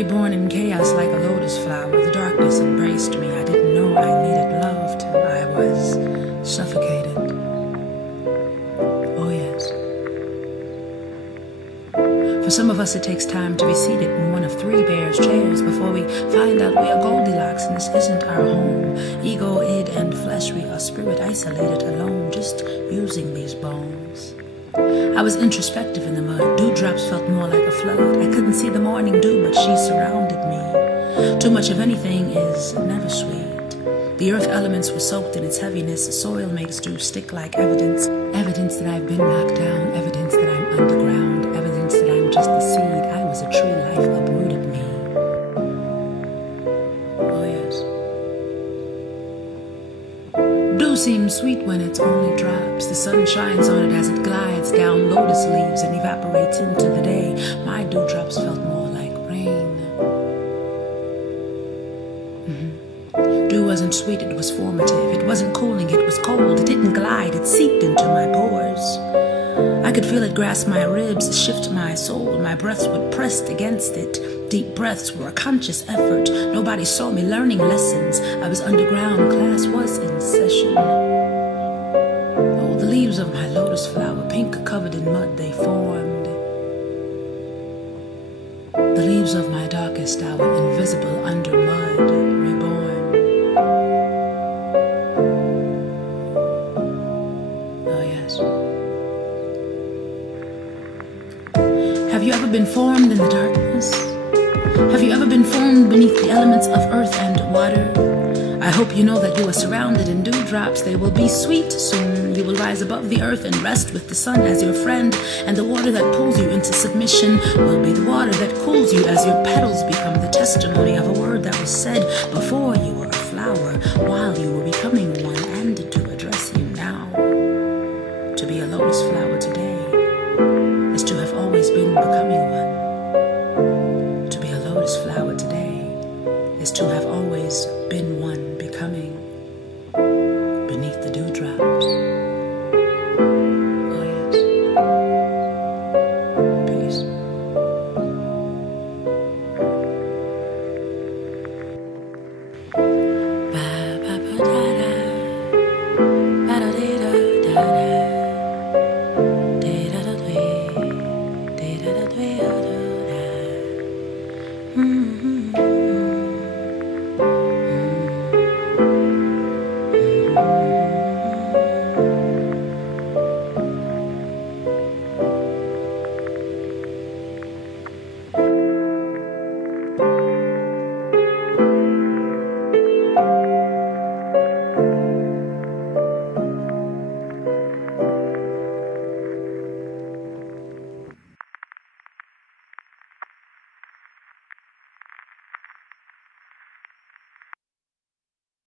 Reborn in chaos like a lotus flower, the darkness embraced me. I didn't know I needed love till I was suffocated. Oh yes. For some of us it takes time to be seated in one of three bears' chairs before we find out we are Goldilocks and this isn't our home. Ego, id, and flesh, we are spirit isolated alone, just using these bones. I was introspective in the mud. Dewdrops felt more like a flood. I couldn't see the morning dew, but she surrounded me. Too much of anything is never sweet. The earth elements were soaked in its heaviness. Soil makes dew stick like evidence. Evidence that I've been knocked down. Evidence that I'm underground. Evidence that I'm just the seed. I was a tree. Life uprooted me. Oh yes. Dew seems sweet when it's only drops. The sun shines on it as it glides down lotus leaves and evaporates into the day. My dewdrops felt more like rain. Dew wasn't sweet, it was formative. It wasn't cooling, it was cold. It didn't glide, it seeped into my pores. I could feel it grasp my ribs, shift my soul. My breaths would press against it. Deep breaths were a conscious effort. Nobody saw me learning lessons. I was underground, class was in session. Oh, the leaves of my lotus flower, pink covered in mud, they formed. The leaves of my darkest hour, invisible under mud, reborn. Oh yes. Have you ever been formed in the darkness? Have you ever been formed beneath the elements of earth and water? I hope you know that you are surrounded in dewdrops. They will be sweet soon. You will rise above the earth and rest with the sun as your friend. And the water that pulls you into submission will be the water that cools you as your petals become the testimony of a word that was said before you were a flower, while you were becoming one, and to address you now. To be a lotus flower today is to have always been becoming one. Flower today is to have always been